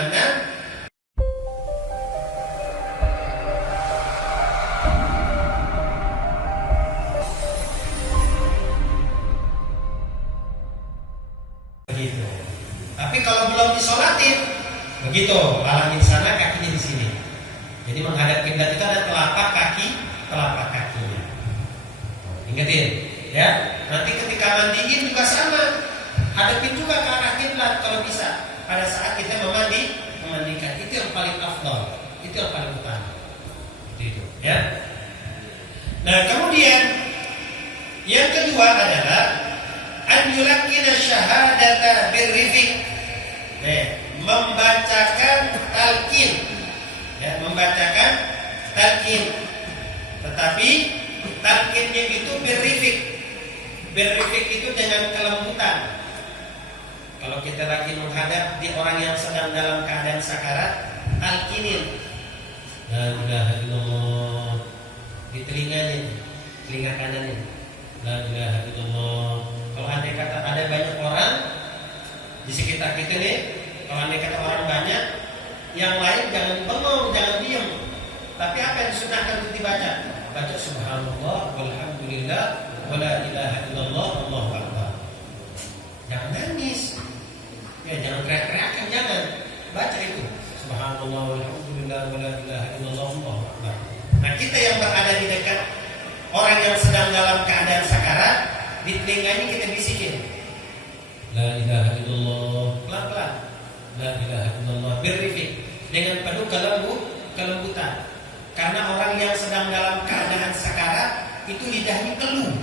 bagaimana begitu. Tapi kalau belum disolatin, begitu, palangin sana, kakinya di sini. Jadi menghadap kiblat itu ada telapak kakinya. Ingetin, ya. Nanti ketika mandiin juga sama, hadapin juga ke arah kiblat kalau bisa. Pada saat kita memandikan, itu yang paling afdal, itu yang paling utama. Itu, ya. Nah, kemudian yang kedua adalah an yulakkina syahadata birrifiq. Membacakan talqin. Ya, membacakan talqin. Tetapi talqinnya itu birrifiq. Birrifiq itu dengan kelembutan. Kalau kita lagi menghadap di orang yang sedang dalam keadaan sakarat, talqinin. La ilaha illallah. Di telinganya, telinga kanannya. La ilaha illallah. Kalau andai kata ada banyak orang di sekitar kita nih, kalau andai kata orang banyak, yang lain jangan bengong, jangan diam. Tapi apa yang disunahkan untuk dibaca? Baca subhanallah, walhamdulillah, wala ilaha illallah, Allahu akbar. Jangan nangis. Ya, jangan teriak-teriakan, jangan. Baca itu. Subhanallah, walhamdulillah, wala ilaha illallah, Allahu akbar. Nah, kita yang berada di dekat orang yang sedang dalam keadaan sakarat, di telinganya kita bisikin, la ilaha illallah, pelan-pelan. La ilaha illallah birrifiq, dengan penuh kelembutan. Karena orang yang sedang dalam keadaan sakarat itu lidahnya keluh,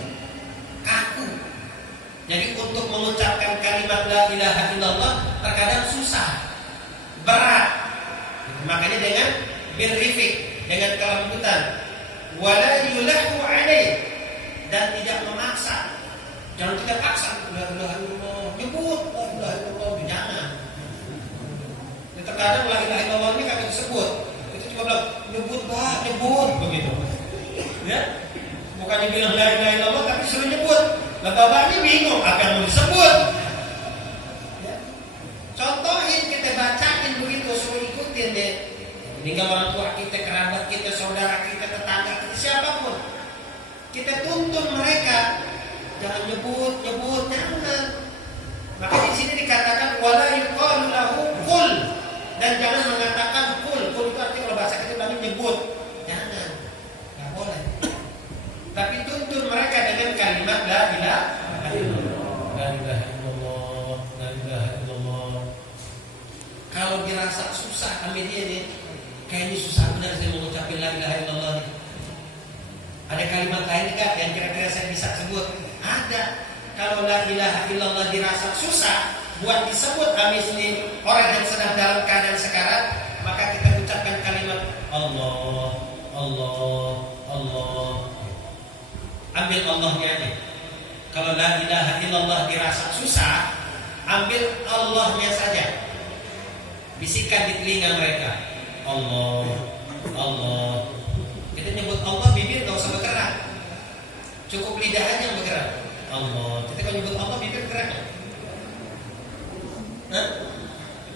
kaku. Jadi untuk mengucapkan kalimat la ilaha illallah terkadang susah, berat. Makanya dengan birrifiq, dengan kelembutan. Wala yulahu alaih, dan tidak memaksa. Jangan kita paksa, la ilaha illallah, nyebut la ilaha illallah, jangan. Terkadang la ilaha illallah ini kagak disebut. Itu cuma bilang nyebut begitu. Ya? Bukannya bilang la ilaha illallah tapi suruh nyebut. Lah bapaknya bingung apa yang mau disebut. Ya? Contohin, kita bacain begitu, suruh ikutin deh. Meninggal orang tua kita, kerabat kita, saudara kita, tetangga kita, siapapun. Kita tuntun mereka. Jangan nyebut, jangan. Maka di sini dikatakan wala yuqalu lahu qul, dan jangan mengatakan qul. Qul itu artinya kalau bahasa kita bilangnya nyebut. Jangan. Enggak boleh. Tapi tuntun mereka dengan kalimat la ilaha illallah. La ilaha illallah, la ilaha illallah. Kalau dirasa susah ambil dia nih, kayaknya susah benar saya mengucapkan la ilaha illallah nih. Ada kalimat lain enggak yang kira-kira saya bisa sebut? Ada. Kalau la ilaha illallah dirasa susah buat disebut habis nih orang yang sedang dalam keadaan sekarat, maka kita ucapkan kalimat Allah, Allah, Allah. Ambil Allahnya aja. Kalau la ilaha illallah dirasa susah, ambil Allahnya saja. Bisikan di telinga mereka. Allah, Allah. Kita nyebut Allah, bibir gak usah bergerak. Cukup lidah aja yang bergerak. Allah. Kita kalau nyebut Allah, bibir bergerak.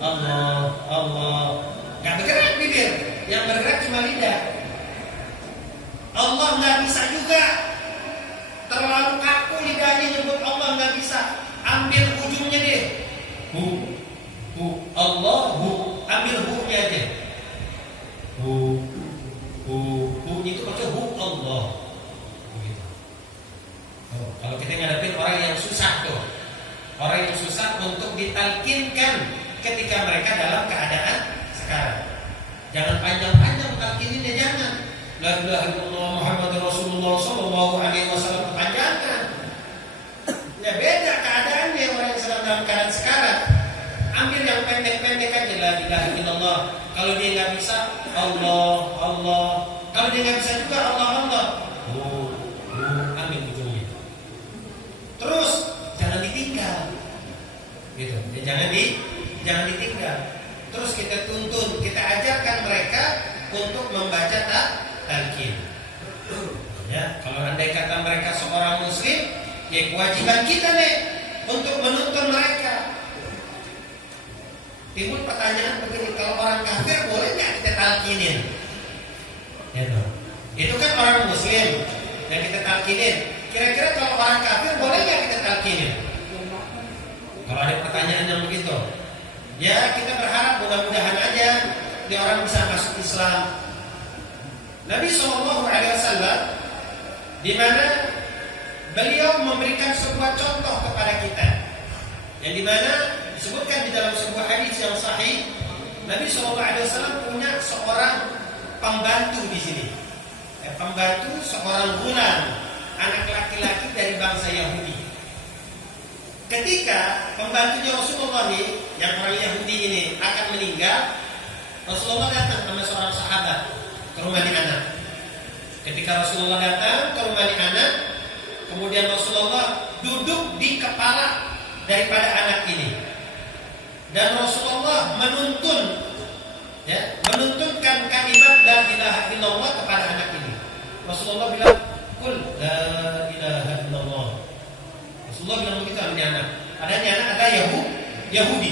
Allah, Allah. Gak bergerak bibir. Yang bergerak cuma lidah. Allah gak bisa juga. Terlalu kaku lidahnya nyebut Allah, gak bisa. Ambil ujungnya deh. Hu, Allah, hu. Ambil hu-nya aja. Hu, itu maksudnya hu Allah. Begitu. Kalau kita ngadepin orang yang susah tuh, orang yang susah untuk ditalkinkan ketika mereka dalam keadaan sekarang, jangan panjang-panjang talkininnya, jangan. La ilaha illallah Muhammadur Rasulullah sallallahu alaihi wasallam kepanjangan. Ya beda keadaannya orang yang sedang dalam keadaan sekarang. Ambil yang pendek-pendek aja, la ilaha illallah. Kalau dia nggak bisa, Allah, Allah. Kalau dia nggak bisa juga, Allah, Allah. Ambil ujungnya. Terus jangan ditinggal, gitu. Ya, jangan ditinggal. Terus kita tuntun, kita ajarkan mereka untuk membaca talqin. Ya, kalau andai kata mereka seorang muslim, ya kewajiban kita nih untuk menuntun mereka. timbul pertanyaan begini, kalau orang kafir boleh nggak kita talkinin? Gitu. Itu kan orang muslim yang kita talkinin. Kira-kira kalau orang kafir boleh nggak kita talkinin? Kalau ada pertanyaan yang begitu, ya kita berharap mudah-mudahan aja ini orang bisa masuk Islam. Nabi SAW di mana beliau memberikan sebuah contoh kepada kita, yang di mana disebutkan di dalam sebuah hadis yang sahih, Nabi SAW punya seorang pembantu di sini. Pembantu seorang ghulam, anak laki-laki dari bangsa Yahudi. Ketika pembantunya Rasulullah ini, yang orang Yahudi ini akan meninggal, Rasulullah datang sama seorang sahabat ke rumah di anak. Ketika Rasulullah datang ke rumah di anak, kemudian Rasulullah duduk di kepala daripada anak ini, dan Rasulullah menuntunkan kalimat la ilaha illallah kepada anak ini. Rasulullah bilang, "Qul la ilaha illallah." Rasulullah bilang begitu sama anak. Adanya anak ada Yahudi.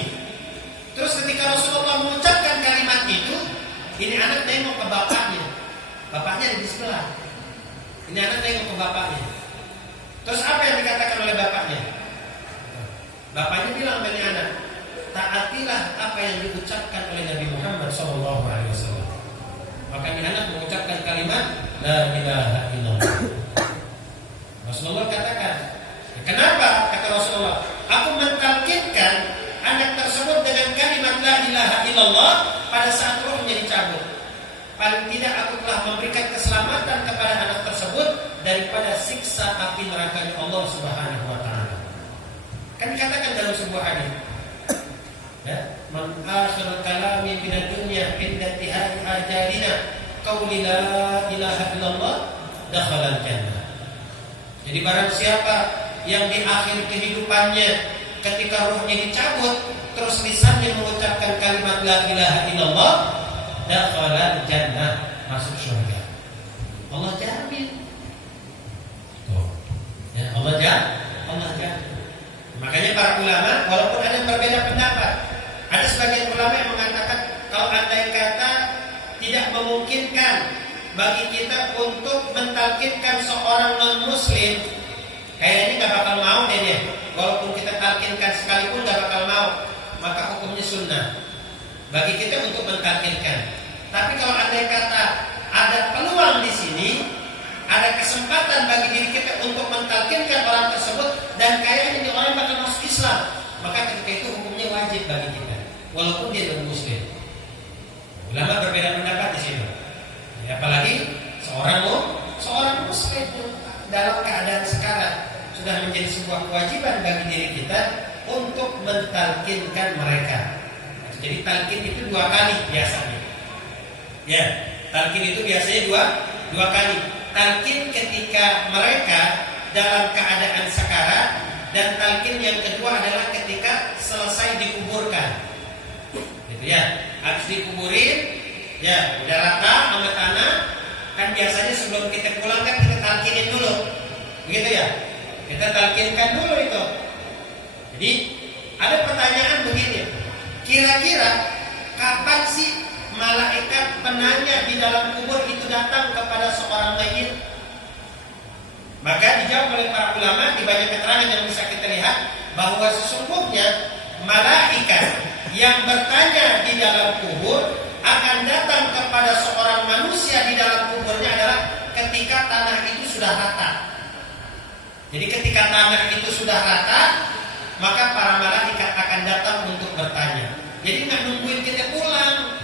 Terus ketika Rasulullah mengucapkan kalimat itu, ini anak nengok ke bapaknya. Bapaknya ada di sebelah. Ini anak nengok ke bapaknya. Terus apa yang dikatakan oleh bapaknya? Bapaknya bilang kepada anak, taatilah apa yang diucapkan oleh Nabi Muhammad SAW. Maka ini anak mengucapkan kalimat la ilaha illallah. Rasulullah katakan, kenapa? Kata Rasulullah, aku mentalkinkan anak tersebut dengan kalimat la ilaha illallah pada saat rohnya dicabut. Paling tidak aku telah memberikan keselamatan kepada anak tersebut daripada siksa api neraka Allah Subhanahu wa taala. Kan dikatakan dalam sebuah hadis, ya, man akhir kalami fid dunya inda tihai ajalina qauli la ilaha illallah dakhala al-jannah. Jadi barang siapa yang di akhir kehidupannya ketika ruhnya dicabut terus lisannya mengucapkan kalimat la ilaha illallah, dakhala al-jannah, masuk surga. Allah jamin. Ya, Allah jamin. Makanya para ulama, walaupun ada berbeda pendapat, ada sebagian ulama yang mengatakan kalau andai kata tidak memungkinkan bagi kita untuk mentalkinkan seorang non-muslim, kayaknya nggak bakal mau deh. Walaupun kita talkinkan sekalipun nggak bakal mau, maka hukumnya sunnah bagi kita untuk mentalkinkan. Tapi kalau andai kata ada peluang di sini, ada kesempatan bagi diri kita untuk mentalkinkan orang tersebut dan kayaknya ini orang bakal masuk Islam, maka ketika itu hukumnya wajib bagi kita, walaupun dia non muslim. Ulama berbeda pendapat di sini. Ya, apalagi seorang muslim dalam keadaan sekarang sudah menjadi sebuah kewajiban bagi diri kita untuk mentalkinkan mereka. Jadi talkin itu 2 kali biasanya. Ya, talkin itu biasanya dua kali. Talkin ketika mereka dalam keadaan sakarat, dan talkin yang kedua adalah ketika selesai dikuburkan. Gitu ya. Habis dikuburin, ya udah rata sama tanah, kan biasanya sebelum kita pulang kan kita talkinin dulu. Begitu ya. Kita talkinkan dulu itu. Jadi ada pertanyaan begini, kira-kira kapan sih malaikat penanya di dalam kubur itu datang kepada seorang mayit? Maka dijawab oleh para ulama di banyak keterangan yang bisa kita lihat bahwa sesungguhnya malaikat yang bertanya di dalam kubur akan datang kepada seorang manusia di dalam kuburnya adalah ketika tanah itu sudah rata. Jadi ketika tanah itu sudah rata, maka para malaikat akan datang untuk bertanya. Jadi nggak nungguin kita pulang.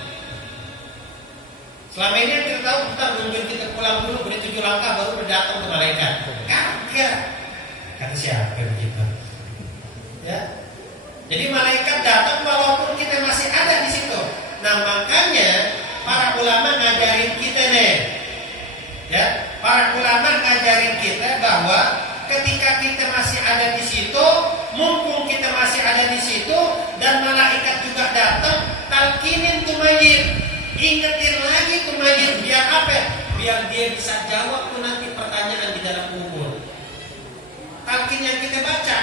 Selama ini kita tahu kita nungguin kita pulang dulu, beri 7 langkah baru berdatang ke malaikat. Kagak. Kata siapa begitu? Ya. Jadi malaikat datang walaupun kita masih ada di situ. Nah makanya para ulama ngajarin kita nih, ya, para ulama ngajarin kita bahwa ketika kita masih ada di situ, mumpung kita masih ada di situ dan malaikat juga datang, talkinin tuh mayit. Ingetin lagi ke mayit, biar apa? Biar dia bisa jawab tuh nanti pertanyaan di dalam kubur. Talqin yang kita baca,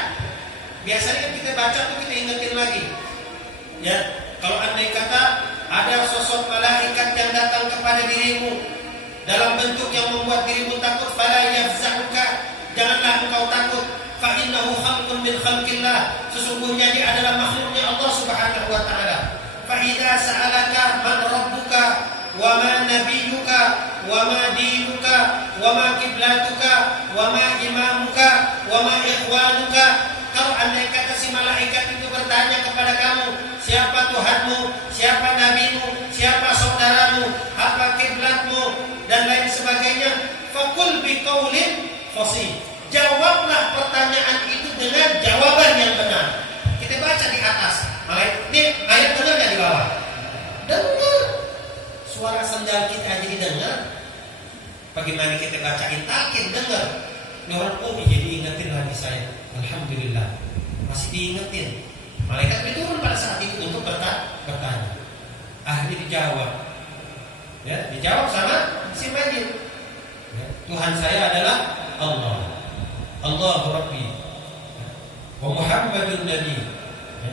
biasanya kita baca tuh kita ingetin lagi. Ya, Kalau andai kata ada sosok malaikat yang datang kepada dirimu dalam bentuk yang membuat dirimu takut, fala yafza'uka, janganlah engkau takut. Fa innahu khalqun min khalqillah, sesungguhnya dia adalah makhluknya Allah Subhanahu wa taala. Fa idza sa'alaka man rabbuka wa ma nabiyyuka wa ma dinuka wa ma qiblatuka wa ma imamuka wa ma ikhwanuka, kalau andai kata si malaikat itu bertanya kepada kamu, siapa Tuhanmu, siapa nabimu, siapa saudaramu, apa kiblatmu, dan lain sebagainya, faqul biqaulin fasih, jawablah pertanyaan itu dengan jawaban yang benar. Kita baca di atas, ini ayat benar nggak di bawah? Dengar. Suara sendal kita aja didengar. Bagaimana kita bacain talqin, dengar. Ini orang jadi ingetin lagi saya. Alhamdulillah, masih diingetin. Malaikat itu turun pada saat itu untuk bertanya. Akhirnya dijawab. Ya, dijawab sama si Majid. Ya, Tuhan saya adalah Allah. Allahu Rabbi. Wa Muhammadun Nabi. Ya.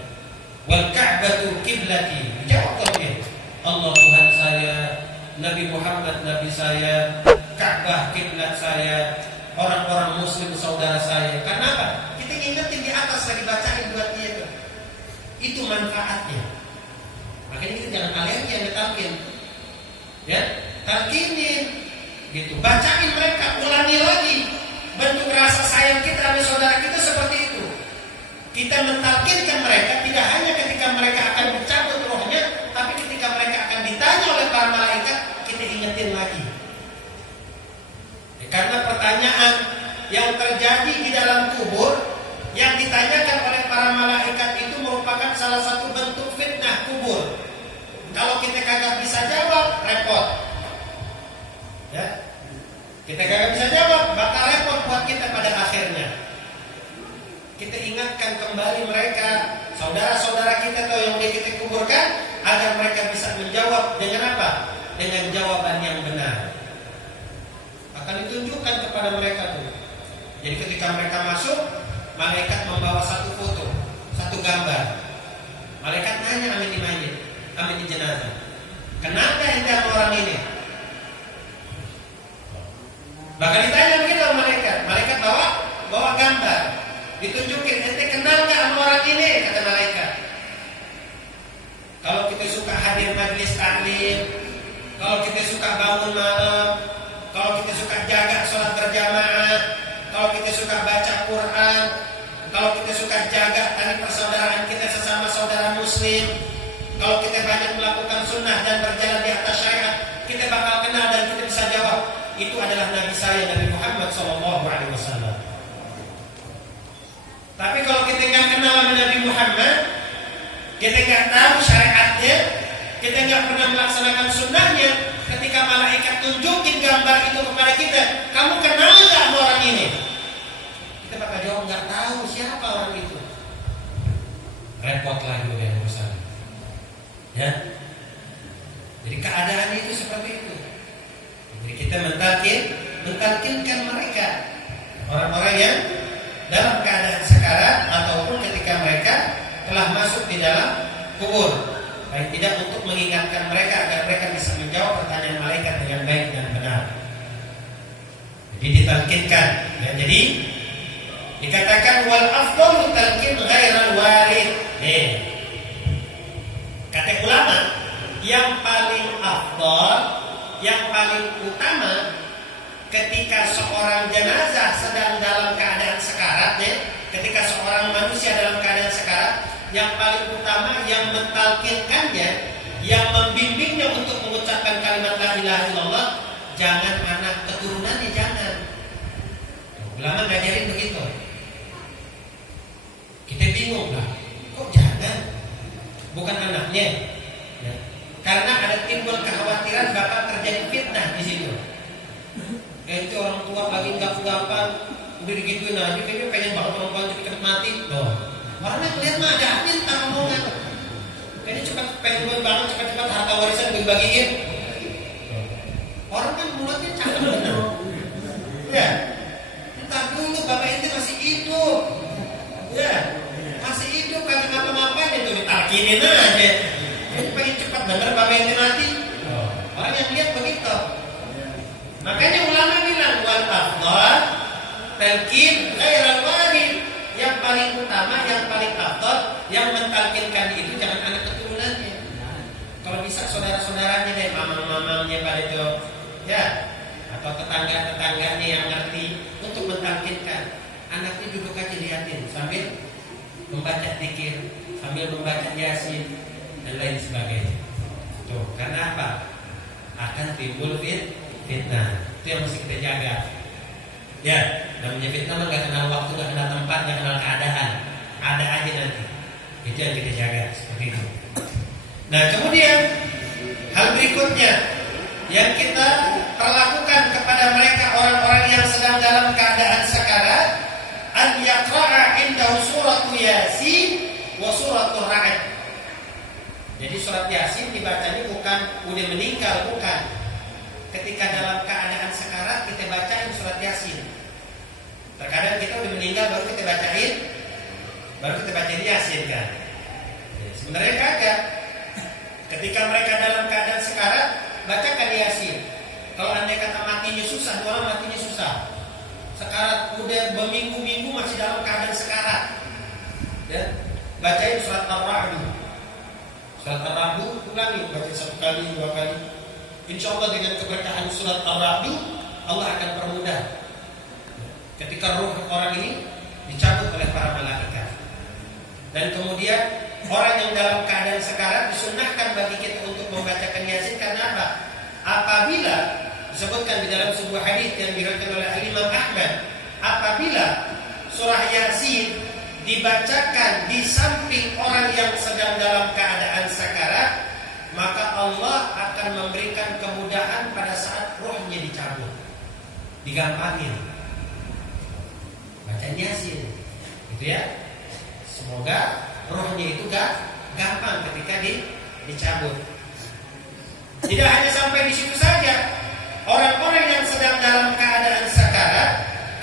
Wal Ka'batu Qiblati. Dijawab oleh Allah Tuhan saya, Nabi Muhammad Nabi saya, Ka'bah kiblat saya, orang-orang muslim saudara saya. Karena apa? Kita ingetin di atas lagi bacain buat dia. Itu manfaatnya. Makanya kita jangan alergi yang ditalkin. Ya, talkinin gitu. Bacain mereka, ulangi lagi. Bentuk rasa sayang kita sama saudara kita seperti itu. Kita mentalkinkan mereka tidak hanya ketika mereka akan dicabut rohnya, tapi ketika mereka akan ditanya oleh para malaikat, kita ingetin lagi. Karena pertanyaan yang terjadi di dalam kubur yang ditanyakan oleh para malaikat itu merupakan salah satu bentuk fitnah kubur. Kalau kita kagak bisa jawab, repot. Ya, kita kagak bisa jawab, bakal repot buat kita pada akhirnya. Kita ingatkan kembali mereka, saudara-saudara kita tuh yang udah kita kuburkan, agar mereka bisa menjawab dengan apa? Dengan jawaban yang benar. Akan ditunjukkan kepada mereka tuh. Jadi ketika mereka masuk, malaikat membawa satu foto, satu gambar. Malaikat nanya amin di mayit, amin di jenazah. Kenapa ente sama orang ini? Bakal ditanya begitu malaikat. Malaikat bawa gambar, ditunjukin, ente kenal nggak sama orang ini? Kata malaikat. Kalau kita suka hadir majlis taklim, kalau kita suka bangun malam, kalau kita suka jaga sholat berjamaah, kalau kita suka baca Quran, kalau kita suka jaga tali persaudaraan kita sesama saudara muslim, kalau kita banyak melakukan sunnah dan berjalan di atas syariat, kita bakal kenal dan kita bisa jawab, itu adalah Nabi saya, Nabi Muhammad SAW. Tapi kalau kita nggak kenal sama Nabi Muhammad, kita nggak tahu syariatnya, kita nggak pernah melaksanakan sunnahnya, ketika malaikat tunjukin gambar itu kepada kita, kamu kenal nggak sama orang ini? Kita bakal jawab nggak tahu siapa orang itu. Repot lagi udah urusan. Ya. Jadi keadaan itu seperti itu. Jadi kita mentalkinkan mereka, orang-orang yang dalam keadaan sekarat ataupun ketika mereka telah masuk di dalam kubur. Baik, tidak untuk mengingatkan mereka agar mereka bisa menjawab pertanyaan malaikat dengan baik dan benar. Jadi ditalkinkan. Ya, jadi dikatakan wal afdalu talqin ghairal warid. Kata ulama, yang paling afdal, yang paling utama ketika seorang jenazah sedang dalam keadaan sekarat, ketika seorang manusia dalam keadaan sekarat, yang paling utama yang mentalkinkannya, yang membimbingnya untuk mengucapkan kalimat la ilaha illallah, jangan anak keturunannya, jangan. Ulama ngajarin begitu. Kita bingung lah, kok jangan? Bukan anaknya, ya. Karena ada timbul kekhawatiran bakal terjadi fitnah di situ. Itu orang tua lagi gap-gapan, udah digituin aja, kayaknya pengen banget perempuan cepat mati. Loh, orangnya ngeliat mah ada amin tak ngomongan. Kayaknya pengen banget cepat-cepat harta warisan dibagiin. Orang kan mulutnya cakep bener. Ya, entar dulu bapak itu masih hidup. Ya, masih hidup, kagak ngapa-ngapain itu ditalkinin aja. benar bapak ente mati? Orang yang lihat begitu. Makanya ulama bilang wal afdal talqin ghairal walid. Yang paling utama, yang paling afdal, yang mentalkinkan itu jangan anak keturunannya. Kalau bisa saudara-saudaranya deh, mamang-mamangnya pada itu, ya, atau tetangga-tetangganya yang ngerti untuk mentalkinkan. Anaknya duduk aja liatin sambil membaca zikir, sambil membaca yasin dan lain sebagainya. Tuh, karena apa? Akan timbul fitnah. Itu yang mesti kita jaga. Ya, namanya fitnah mah gak kenal waktu, gak kenal tempat, gak kenal keadaan. Ada aja nanti. Itu yang kita jaga seperti itu. Nah, kemudian hal berikutnya yang kita perlakukan kepada mereka orang-orang yang sedang dalam keadaan sekarat, an yaqra'a indahu suratu Yasin wa suratul Ra'd. Jadi surat Yasin dibacanya bukan udah meninggal, bukan. Ketika dalam keadaan sekarat kita bacain surat Yasin. Terkadang kita udah meninggal baru kita bacain Yasin kan. Ya, sebenarnya kagak. Ketika mereka dalam keadaan sekarat, bacakan Yasin. Kalau andai kata matinya susah, orang matinya susah. Sekarat udah berminggu-minggu masih dalam keadaan sekarat. Ya, bacain surat Ar-Ra'd. Surat Ar-Ra'd ulangi, baca 1 kali, 2 kali. Insya Allah dengan keberkahan surat Ar-Ra'd Allah akan permudah. Ketika ruh orang ini dicabut oleh para malaikat. Dan kemudian orang yang dalam keadaan sekarat disunnahkan bagi kita untuk membacakan Yasin karena apa? Apabila disebutkan di dalam sebuah hadis yang diriwayatkan oleh Imam Ahmad, apabila surah Yasin dibacakan di samping orang yang sedang dalam keadaan sekarat, maka Allah akan memberikan kemudahan pada saat rohnya dicabut, digampangin. Baca Yasin, gitu ya. Semoga rohnya itu gampang ketika dicabut. Tidak hanya sampai di situ saja. Orang-orang yang sedang dalam keadaan sekarat,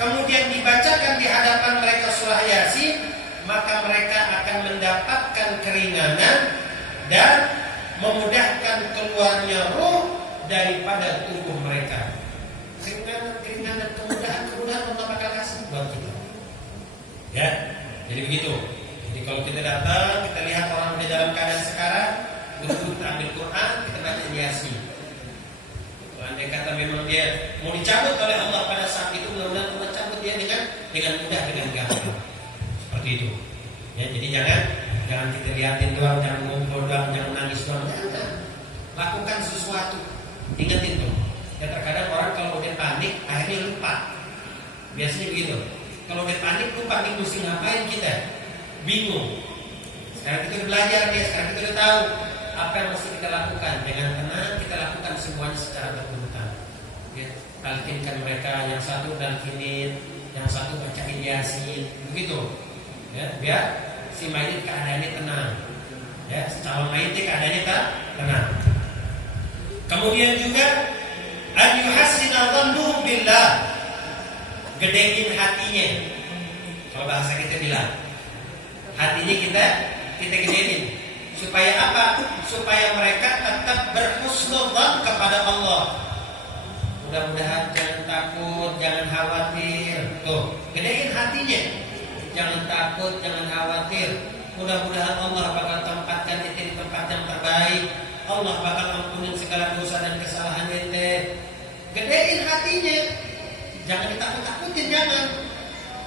kemudian dibacakan di hadapan mereka surah Yasin, maka mereka akan mendapatkan keringanan dan memudahkan keluarnya roh daripada tubuh mereka. Keringanan, kemudahan Allah bakal kasih buat kita. Ya, jadi begitu. Jadi kalau kita datang, kita lihat orang udah dalam keadaan sekarang, kita ambil Quran, kita baca Yasin. Kalau andai kata memang dia mau dicabut oleh Allah pada saat itu, mudah-mudahan Allah cabut dia dengan mudah, dengan gampang. Seperti itu. Ya, jadi jangan kita liatin doang, jangan ngobrol doang, jangan nangis doang. Jangan. Lakukan sesuatu. Ingatin tuh. Ya terkadang orang kalau udah panik, akhirnya lupa. Biasanya begitu. Kalau udah panik, lupa nih mesti ngapain kita. Bingung. Sekarang kita udah belajar dia, sekarang kita udah tahu apa yang mesti kita lakukan. Dengan tenang kita lakukan semuanya secara berurutan. Ya, talkinkan mereka, yang satu talkinin, yang satu bacain Yasin, begitu. Ya, biar si mayit keadaannya tenang. Ya, si calon mayitnya keadaannya tenang. Kemudian juga an yuhassina dhannu billah. Gedein hatinya. Kalau bahasa kita bilang, hatinya kita gedein. Supaya apa? Supaya mereka tetap berhusnudzan kepada Allah. Mudah-mudahan jangan takut, jangan khawatir. Tuh, gedein hatinya. Jangan takut, jangan khawatir. Mudah-mudahan Allah bakal tempatkan itu di tempat yang terbaik. Allah bakal ampunin segala dosa dan kesalahan ente. Gedein hatinya. Jangan ditakut-takutin, jangan.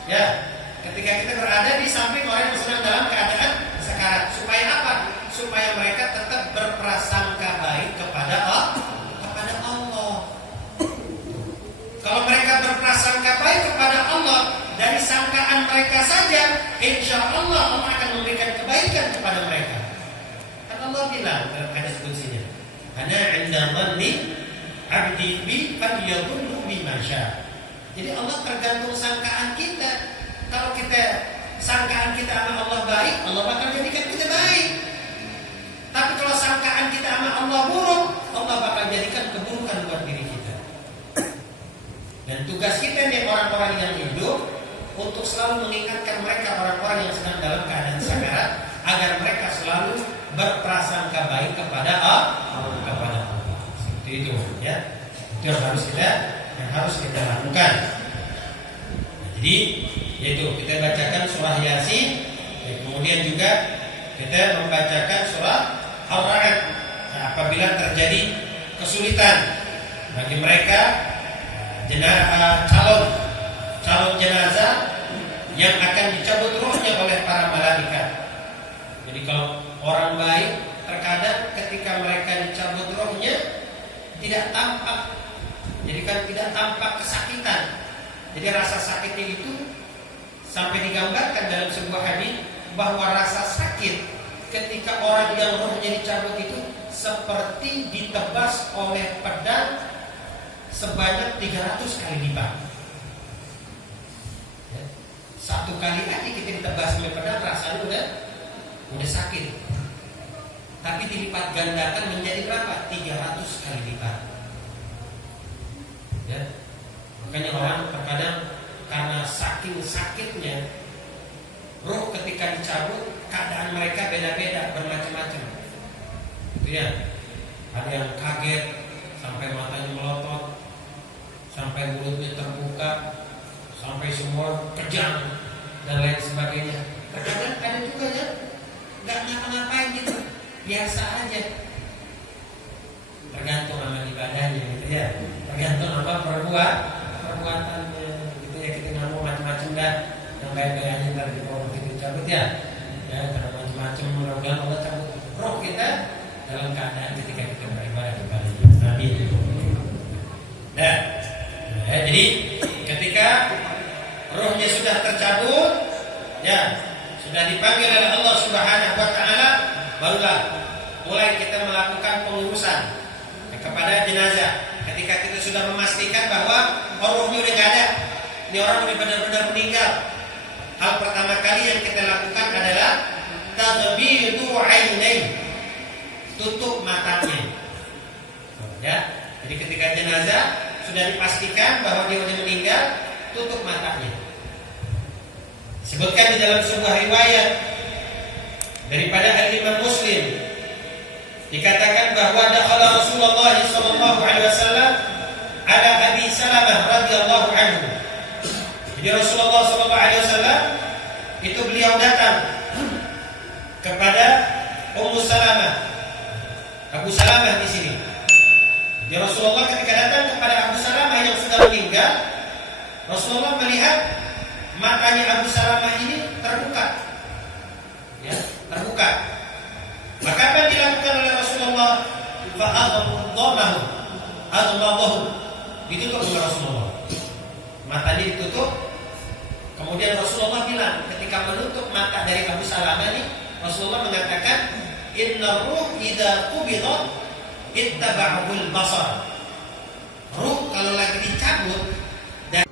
Ya, ketika kita berada di samping orang yang sedang dalam keadaan sekarat, supaya apa? Supaya mereka tetap berprasangka baik kepada Allah. Kalau mereka berprasangka baik kepada Allah, dari sangkaan mereka saja, insya Allah Allah akan memberikan kebaikan kepada mereka. Kan Allah bilang dalam hadis kutsinya, "Ana 'inda dhanni 'abdi bi falyadhunnu bima syaa." Jadi Allah tergantung sangkaan kita. Kalau kita sangkaan kita sama Allah baik, Allah bakal jadikan kita baik. Tapi kalau sangkaan kita sama Allah buruk, Allah bakal jadikan keburukan buat diri kita. Dan tugas kita nih orang-orang yang hidup untuk selalu mengingatkan mereka orang-orang yang sedang dalam keadaan sakarat agar mereka selalu berprasangka baik kepada Allah. Seperti itu ya. Itu yang harus kita lakukan. Jadi yaitu kita bacakan surah Yasin, kemudian juga kita membacakan surah Al-Ra'd. Nah, apabila terjadi kesulitan bagi mereka calon jenazah yang akan dicabut rohnya oleh para malaikat. Jadi kalau orang baik terkadang ketika mereka dicabut rohnya tidak tampak, jadi kan tidak tampak kesakitan. Jadi rasa sakitnya itu sampai digambarkan dalam sebuah hadis bahwa rasa sakit ketika orang yang rohnya dicabut itu seperti ditebas oleh pedang sebanyak 300 kali lipat. Ya. Satu kali aja kita ditebas oleh pedang rasanya udah sakit. Tapi dilipat gandakan menjadi berapa? 300 kali lipat. Ya. Makanya orang terkadang karena saking sakitnya roh ketika dicabut keadaan mereka beda-beda, bermacam-macam. Gitu ya. Ada yang kaget sampai matanya melotot, sampai mulutnya terbuka, sampai semua kejang dan lain sebagainya. Terkadang ada juga ya nggak ngapa-ngapain gitu, biasa aja. Tergantung amal ibadahnya gitu ya. Tergantung apa perbuatannya gitu ya. Kita nggak mau macam-macam dah, yang gaya-gayanya ntar di bawah kita cabut ya. Ya karena macam-macam mudah-mudahan Allah cabut roh kita dalam keadaan ketika kita beribadah kepada Nabi. Nah, jadi ketika rohnya sudah tercabut, ya sudah dipanggil oleh Allah Subhanahu Wa Taala, barulah mulai kita melakukan pengurusan kepada jenazah. Ketika kita sudah memastikan bahwa rohnya udah nggak ada, ini orang udah benar-benar meninggal, hal pertama kali yang kita lakukan adalah taghbidu ainain, tutup matanya. Ya, jadi ketika jenazah sudah dipastikan bahwa dia sudah meninggal, tutup matanya. Sebutkan di dalam sebuah riwayat daripada Imam Muslim, dikatakan bahwa dakhala Rasulullah sallallahu alaihi wasallam ala Abi Salamah radhiyallahu anhu. Jadi Rasulullah sallallahu alaihi wasallam itu beliau datang kepada Ummu Salamah, Abu Salamah di sini. Jadi Rasulullah ketika datang kepada Abu Salamah yang sudah meninggal, Rasulullah melihat matanya Abu Salamah ini terbuka, ya, terbuka. Maka apa yang dilakukan oleh Rasulullah? Fa'adhamahu, ditutup oleh Rasulullah. Matanya ditutup. Kemudian Rasulullah bilang ketika menutup mata dari Abu Salamah ini, Rasulullah mengatakan, Inna ruh idza qubidat ittaba'ul basar. Ruh kalau lagi dicabut dan